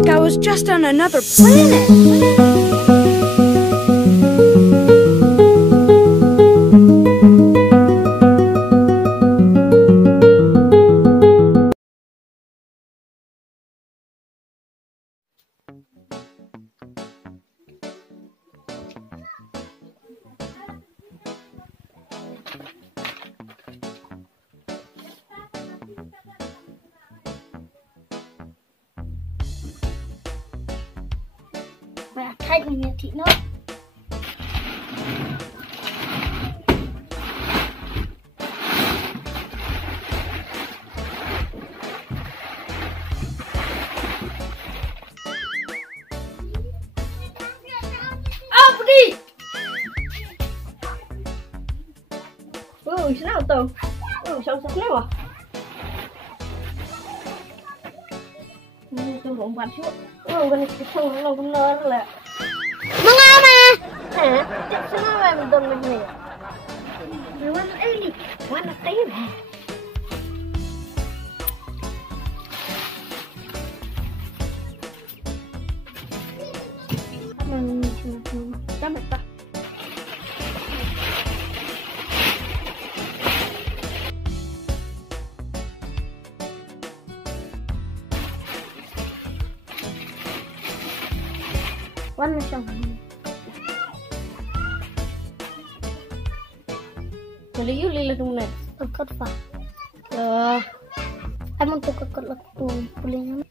like I was just on another planet. Và thay mình nhận thị nữa. Đi. Sao tao? Sao sắc lắm à? Tôi không bắt chút. Gần xong nó cũng nở là. Mama. Hả? Sao mà mình đừng mình nè. Mình ăn ấy đi. Ăn nó tí mà. Chấm mệt ta. One song. Boleh you lila dum net. Ikut fa. Emang tuh ikut lagu bolehnya.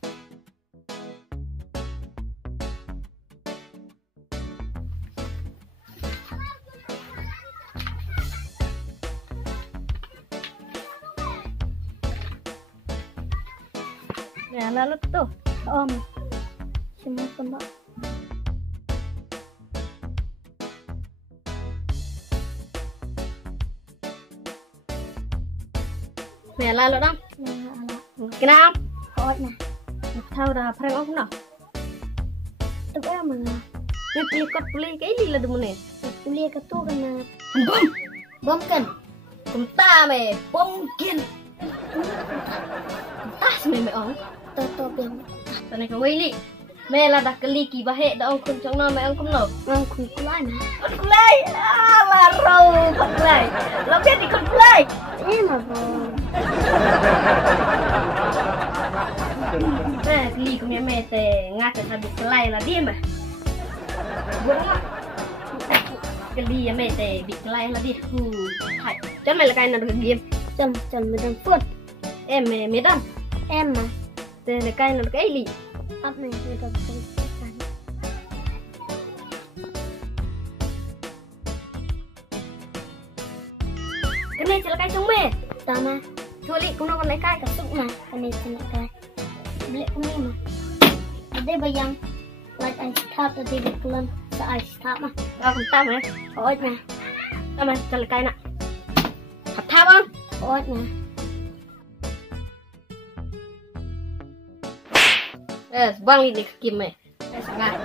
Ya lalu tuh. Semua tembak. Mẹ la lỡ đâu? Cái nào? Hỏi nè. Thao ra prank ông nào? Tụi em mà. Nên pili cốt pili cái gì là đúng nè? Pili cái tu cái nào? Bom. Bom kan? Cùng ta mẹ bom kiên. Ta mẹ mẹ ơi. Tao bilang. Tao này cái quay đi. Mẹ là đặt cái ly kỳ bà hệ đó ông không trong nó mẹ ông không nở. Ông không kulai nè. Con kulai. Là râu con kulai. Lo biết thì con kulai. Mà bom. Cái ly của mẹ tè ngắt cái bị kulai là điên mà. Đúng không? Cái ly mẹ tè bị kulai là điên. Phải. Chắc mày là cái nào được điên. Chân mình đang phun. Em mẹ đâm. Em mà. Tè là cái nào được cái ly. Áp này tôi đang phun. Cái này chỉ là cái chống mẹ. Tao mà. Thôi đi, cũng đâu còn lấy cái cả Suk mà. Cái này chỉ là cái. Beli cũng đi mà. Ở đây bây giờ like anh start ở đây được lên. Sao anh start mà. Đâu còn tao mà. Hỏi nè. Tao mà cho là cái nè. Thật thao không? Hỏi nè. Vang đi để kìm mày. Đây sáng lại.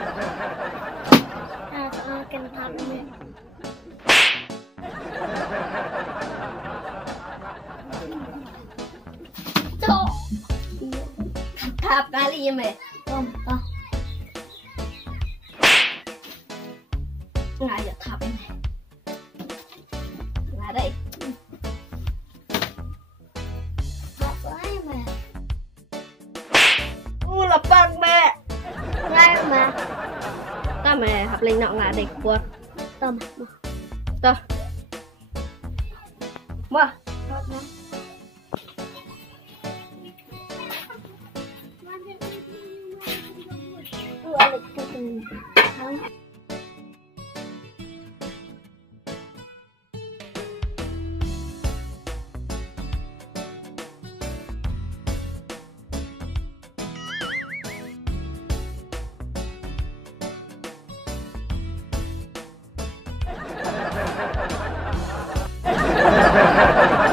Cái tháp này. Tháp cái gì mày? Không. Ngài giờ tháp này. Ngài đây. Tháp ấy mà. Là băng mẹ. Ngay mà. Ta mẹ học lên nọ ngài đây quật. Tao mà. Tao. Mà. Ha ha ha ha!